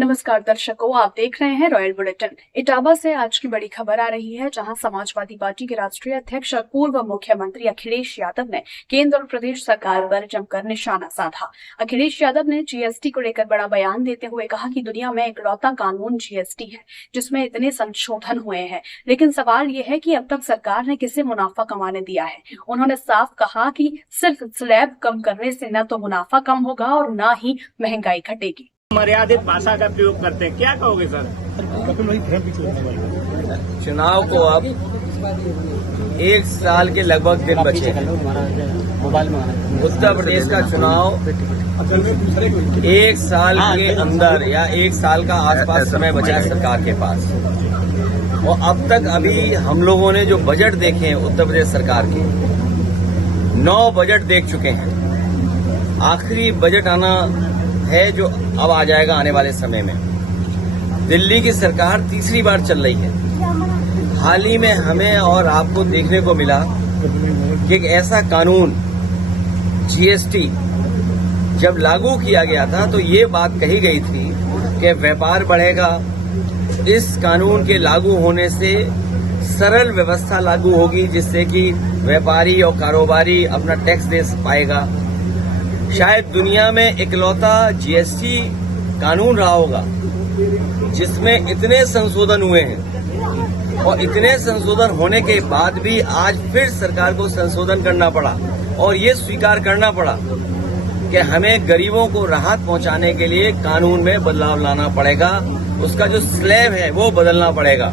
नमस्कार दर्शकों, आप देख रहे हैं रॉयल बुलेटिन। इटावा से आज की बड़ी खबर आ रही है, जहां समाजवादी पार्टी के राष्ट्रीय अध्यक्ष और पूर्व मुख्यमंत्री अखिलेश यादव ने केंद्र और प्रदेश सरकार पर जमकर निशाना साधा। अखिलेश यादव ने जीएसटी को लेकर बड़ा बयान देते हुए कहा कि दुनिया में इकलौता कानून जीएसटी है जिसमें इतने संशोधन हुए हैं, लेकिन सवाल ये है कि अब तक सरकार ने किसे मुनाफा कमाने दिया है। उन्होंने साफ कहा कि सिर्फ स्लैब कम करने से न तो मुनाफा कम होगा और न ही महंगाई घटेगी। मर्यादित भाषा का प्रयोग करते हैं, क्या कहोगे सर? चुनाव को अब 1 साल के लगभग दिन बचे हैं। उत्तर प्रदेश का चुनाव 1 साल के अंदर या 1 साल का आसपास समय बचा है सरकार के पास। और अब तक अभी हम लोगों ने जो बजट देखे हैं उत्तर प्रदेश सरकार के, 9 बजट देख चुके हैं। आखिरी बजट आना है जो अब आ जाएगा आने वाले समय में। दिल्ली की सरकार तीसरी बार चल रही है। हाल ही में हमें और आपको देखने को मिला कि एक ऐसा कानून जीएसटी जब लागू किया गया था तो ये बात कही गई थी कि व्यापार बढ़ेगा। इस कानून के लागू होने से सरल व्यवस्था लागू होगी जिससे कि व्यापारी और कारोबारी अपना टैक्स दे पाएगा। शायद दुनिया में इकलौता जीएसटी कानून रहा होगा जिसमें इतने संशोधन हुए हैं, और इतने संशोधन होने के बाद भी आज फिर सरकार को संशोधन करना पड़ा और ये स्वीकार करना पड़ा कि हमें गरीबों को राहत पहुंचाने के लिए कानून में बदलाव लाना पड़ेगा। उसका जो स्लैब है वो बदलना पड़ेगा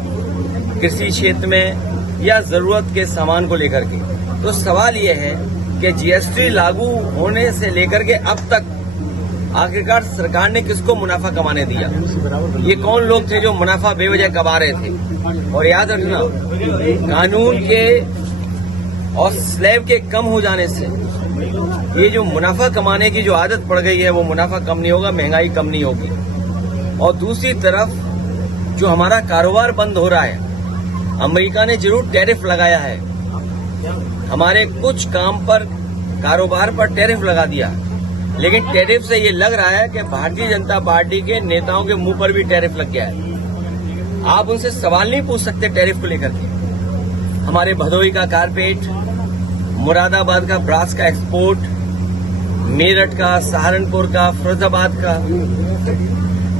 कृषि क्षेत्र में या जरूरत के सामान को लेकर के। तो सवाल ये है कि जीएसटी लागू होने से लेकर के अब तक आखिरकार सरकार ने किसको मुनाफा कमाने दिया? ये कौन लोग थे जो मुनाफा बेवजह कमा रहे थे? और याद रखना, कानून के और स्लैब के कम हो जाने से ये जो मुनाफा कमाने की जो आदत पड़ गई है वो मुनाफा कम नहीं होगा, महंगाई कम नहीं होगी। और दूसरी तरफ जो हमारा कारोबार बंद हो रहा है, अमेरिका ने जरूर टैरिफ लगाया है, हमारे कुछ काम पर कारोबार पर टैरिफ लगा दिया, लेकिन टैरिफ से ये लग रहा है कि भारतीय जनता पार्टी के नेताओं के मुंह पर भी टैरिफ लग गया है। आप उनसे सवाल नहीं पूछ सकते टैरिफ को लेकर के। हमारे भदोही का कारपेट, मुरादाबाद का ब्रास का एक्सपोर्ट, मेरठ का, सहारनपुर का, फिरोजाबाद का,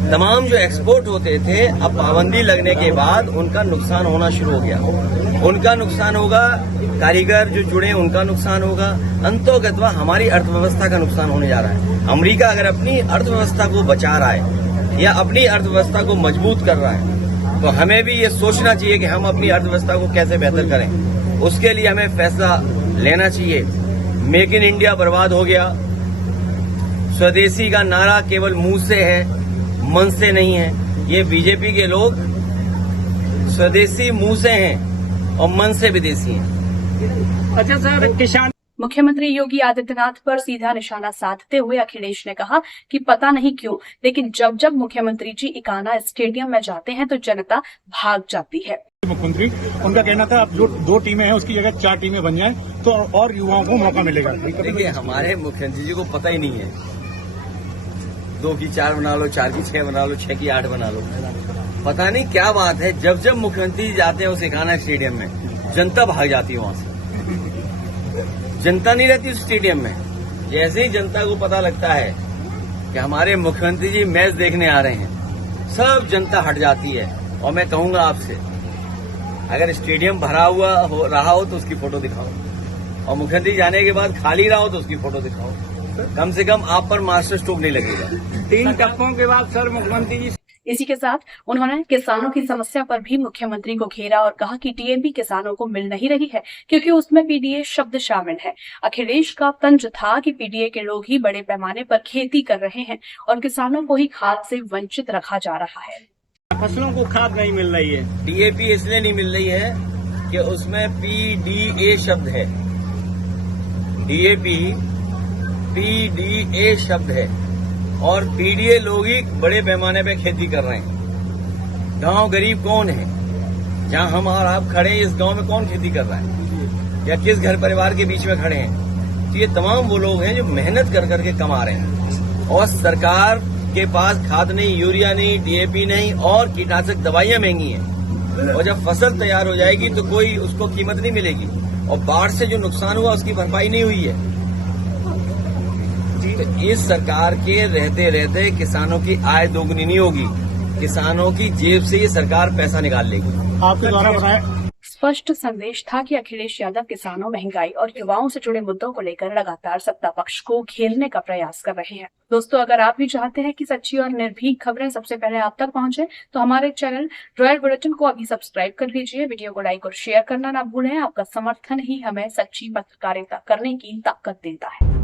तमाम जो एक्सपोर्ट होते थे अब पाबंदी लगने के बाद उनका नुकसान होना शुरू हो गया। उनका नुकसान होगा, कारीगर जो जुड़े उनका नुकसान होगा, अंतोगत्वा हमारी अर्थव्यवस्था का नुकसान होने जा रहा है। अमेरिका अगर अपनी अर्थव्यवस्था को बचा रहा है या अपनी अर्थव्यवस्था को मजबूत कर रहा है तो हमें भी ये सोचना चाहिए कि हम अपनी अर्थव्यवस्था को कैसे बेहतर करें। उसके लिए हमें फैसला लेना चाहिए। मेक इन इंडिया बर्बाद हो गया। स्वदेशी का नारा केवल मुंह से है, मन से नहीं है। ये बीजेपी के लोग स्वदेशी मुंह से हैं और मन से विदेशी हैं। अच्छा सर, किसान मुख्यमंत्री योगी आदित्यनाथ पर सीधा निशाना साधते हुए अखिलेश ने कहा कि पता नहीं क्यों, लेकिन जब जब मुख्यमंत्री जी इकाना स्टेडियम में जाते हैं तो जनता भाग जाती है। मुख्यमंत्री, उनका कहना था अब जो 2 टीमें हैं उसकी जगह 4 टीमें बन जाएं तो और युवाओं को मौका मिलेगा। देखिए, हमारे मुख्यमंत्री जी को पता ही नहीं है 2 की 4 बना लो, 4 की 6 बना लो, 6 की 8 बना लो। पता नहीं क्या बात है, जब जब मुख्यमंत्री जाते हैं उस इकाना स्टेडियम में जनता भाग जाती है। वहां से जनता नहीं रहती उस स्टेडियम में। जैसे ही जनता को पता लगता है कि हमारे मुख्यमंत्री जी मैच देखने आ रहे हैं, सब जनता हट जाती है। और मैं कहूंगा आपसे, अगर स्टेडियम भरा हुआ रहा हो तो उसकी फोटो दिखाओ, और मुख्यमंत्री जाने के बाद खाली रहा हो तो उसकी फोटो दिखाओ। कम से कम आप पर मास्टर स्ट्रोक नहीं लगेगा। 3 टप्पों के बाद सर मुख्यमंत्री जी। इसी के साथ उन्होंने किसानों की समस्या पर भी मुख्यमंत्री को घेरा और कहा कि टीएपी किसानों को मिल नहीं रही है क्योंकि उसमें पीडीए शब्द शामिल है। अखिलेश का तंज था कि पीडीए के लोग ही बड़े पैमाने पर खेती कर रहे हैं और किसानों को ही खाद से वंचित रखा जा रहा है। फसलों को खाद नहीं मिल रही है। टीएपी इसलिए नहीं मिल रही है कि उसमें पीडीए शब्द है। डीएपी पीडीए शब्द है और पीडीए लोग ही बड़े पैमाने पे खेती कर रहे हैं। गांव गरीब कौन है? जहां हम और आप खड़े हैं, इस गांव में कौन खेती कर रहा है या किस घर परिवार के बीच में खड़े हैं? तो ये तमाम वो लोग हैं जो मेहनत कर करके कमा रहे हैं। और सरकार के पास खाद नहीं, यूरिया नहीं, डीएपी नहीं और कीटनाशक दवाइयां महंगी हैं। और जब फसल तैयार हो जाएगी तो कोई उसको कीमत नहीं मिलेगी और बाढ़ से जो नुकसान हुआ उसकी भरपाई नहीं हुई है। तो इस सरकार के रहते रहते किसानों की आय दोगुनी नहीं होगी, किसानों की जेब से ये सरकार पैसा निकाल लेगी। आपके द्वारा बताया स्पष्ट संदेश था कि अखिलेश यादव किसानों, महंगाई और युवाओं से जुड़े मुद्दों को लेकर लगातार सत्ता पक्ष को घेरने का प्रयास कर रहे हैं। दोस्तों, अगर आप भी चाहते हैं कि सच्ची और निर्भीक खबरें सबसे पहले आप तक पहुंचे, तो हमारे चैनल रॉयल बुलेटिन को अभी सब्सक्राइब कर लीजिए। वीडियो को लाइक और शेयर करना ना भूलें। आपका समर्थन ही हमें सच्ची पत्रकारिता करने की ताकत देता है।